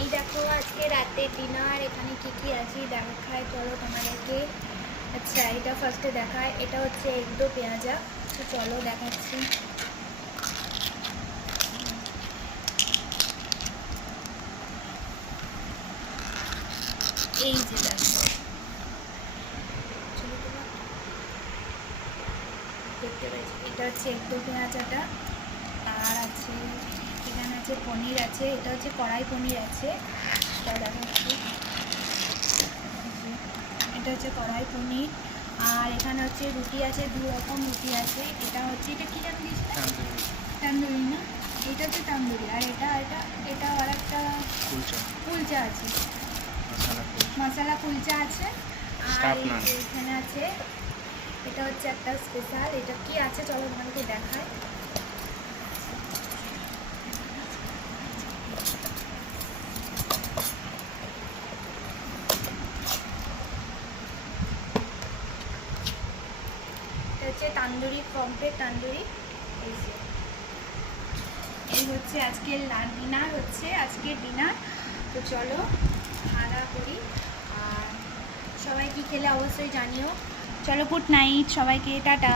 এই দেখো আজকে রাতের ডিনার, এখানে কি কি আছে দেখায় চলো তোমাদেরকে। আচ্ছা এটা ফার্স্টে দেখায়, এটা হচ্ছে এগ দো পেঁয়াজা। তো চলো দেখাচ্ছি। এই যে দেখো, দেখতে পাচ্ছি এটা হচ্ছে এগ দো পেঁয়াজাটা। আর আছে এখানে আছে পনির আছে, এটা হচ্ছে কড়াই পনির আছে, এটা দেখাচ্ছি। এটা হচ্ছে কড়াই পনির। আর এখানে হচ্ছে রুটি আছে, দু রকম রুটি আছে। এটা হচ্ছে, এটা কি জানো দিয়েছিল, তান্দুরি না, এটা হচ্ছে তান্দুরি। আর এটা এটা এটা আর একটা কুলচা আছে, মশলা কুলচা আছে। আর এখানে আছে, এটা হচ্ছে একটা স্পেশাল। এটা কি আছে চলো তোমাদেরকে দেখায়। এটা হচ্ছে তান্দুরি, কমপ্লিট তান্দুরি। এই হচ্ছে আজকের ডিনার, হচ্ছে আজকের ডিনার। তো চলো খাওয়া দাওয়া করি। আর সবাই কি খেলে অবশ্যই জানিও। চলো গুড নাইট সবাইকে, টাটা।